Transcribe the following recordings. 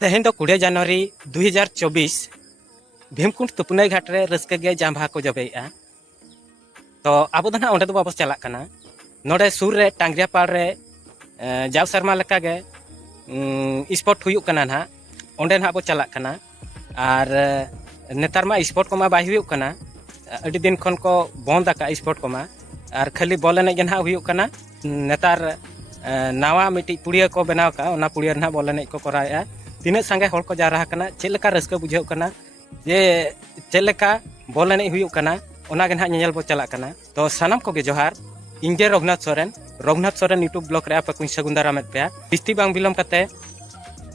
तेहें 20 जनवरी 2024 भीमकुंड तुपनई घाट रे रस्के गे जाम्भा को जबेआ। तो अब ना ओंडे तो वापस चला कना नोडे सुर रे टांगरिया पाड़ रे जाव शर्मा लेका गे स्पॉट हुयुक कना ना ओंडे ना बो चला कना और नेतार मा स्पॉट को मा बाय हुयुक कना अडी दिन खन को बंद आका स्पॉट को मा और खाली बॉल एने गे ना हुयुक कना नेतार नावा मिटी पुड़िया को बनाव का ओना पुड़िया ना बॉल एने को कराया तीना संगे हर को जारा कना चेलका रस्का बुझाव कना जे चेलका बॉल एने हुयुक कना ओना गे ना नेल बो चला कना। तो सानाम को गे जोहार इंजे रघुनाथ सोरेन यूट्यूब ब्लॉग रे आपे कुछ सगुन दारामेद पे बिस्ती बांग बिलम कते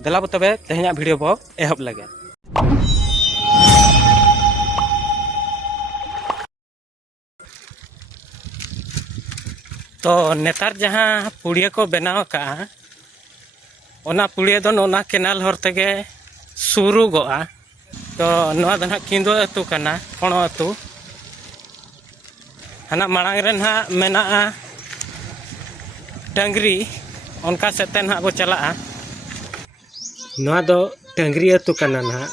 दला बो तबे तेहेना वीडियो बो एहब लगे। तो नेतार जहाँ पुड़िया को बनाव का ओना पुड़िया दो नोना केनाल हर तेगे शुरू गोआ। तो नोआ दो ना किंदो अतु कना कोनो अतु हना मांग रे ना मेना टंगरी उनका सेते ना बो चला नोआ दो टंगरी अतु कना ना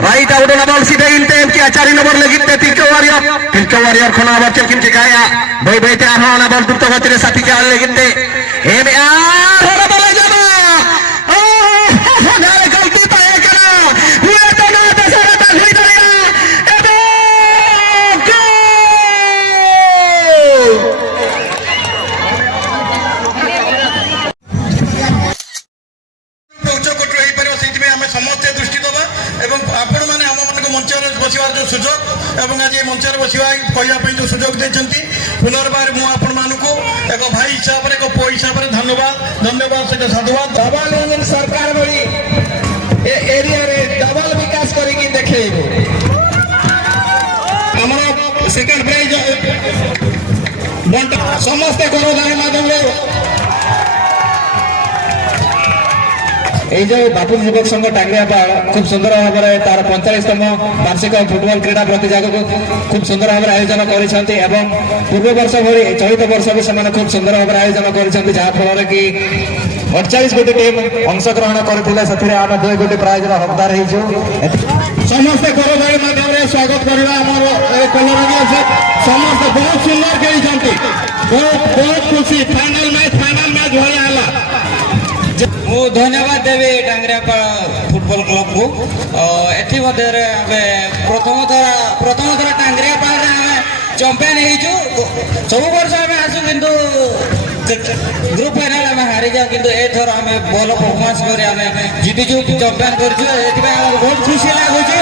राइट आउट ना बॉल सीधे इंटेम किया 4 नंबर लगिते तिलका वॉरियर खना आबाद चलकिन चिकाया भाई भाई ते आना ना बॉल दुत्तो गतिरे साथी के लगिते ए में होना बॉल जाना ओ नारे गलती तो है करा ये तो ना दसरा ता हुई दरेगा एबो गोल उच्च कोट रही पर सिंच में हमें समस्त दृष्टि दबा एवं आपण माने हम मन को मंच रे बसिवार जो सुजोग एवं आज ये मंच रे बसिवा कहया पे जो सुजोग देचंती पुनर्बार मु आपण मान को एक भाई हिसाब रे को पो हिसाब रे धन्यवाद से साधुवाद डबल इंजन सरकार बड़ी ए एरिया रे डबल विकास करी की देखेबो हमरा सेकंड प्राइज बंटा समस्त गौरवदान माध्यम रे बापू युवक संघ टांगरियापाड़ खूब सुंदर भाव में तार 45तम वार्षिक फुटबॉल क्रीड़ा प्रतियोगिता को खूब सुंदर भाव आयोजन कर पूर्व वर्ष भरी चलित वर्ष भी से खूब सुंदर भाव आयोजन कर जहाँफल कि 48 गोटी टीम अंशग्रहण करते 2 गोटी प्राइज हकदार हो। ସମସ୍ତେ କରତାଳି ମାଧ୍ୟମରେ ସ୍ୱାଗତ କରିବା ଆମର କଲରବି ଅଛି ସମସ୍ତେ ବହୁତ ସୁନ୍ଦର ଖେଳିଛନ୍ତି ବହୁତ ଖୁସି ଫାଇନାଲ ମ୍ୟାଚ ଭଳିଆ ହେଲା ମୁଁ ଧନ୍ୟବାଦ ଦେବି ଡାଙ୍ଗରିଆପାଳ ଫୁଟବଲ କ୍ଲବକୁ ଏଥି ମଧ୍ୟରେ ଆମେ ପ୍ରଥମ ଥର ଡାଙ୍ଗରିଆପାଳରେ ଆମେ ଚମ୍ପିୟନ ହେଇଛୁ ସବୁ ବର୍ଷ ଆମେ ଆସୁ କିନ୍ତୁ ଗ୍ରୁପ ଫାଇନାଲ ଆମେ ହାରିଯାଉ କିନ୍ତୁ ଏଥର ଆମେ ଭଲ ପରଫର୍ମାନ୍ସ କରି ଆମେ ଜିତିଛୁ ଚମ୍ପିୟନ କରିଛୁ ଏଥିପାଇଁ ଆମକୁ ବହୁତ ଖୁସି ଲାଗୁଛି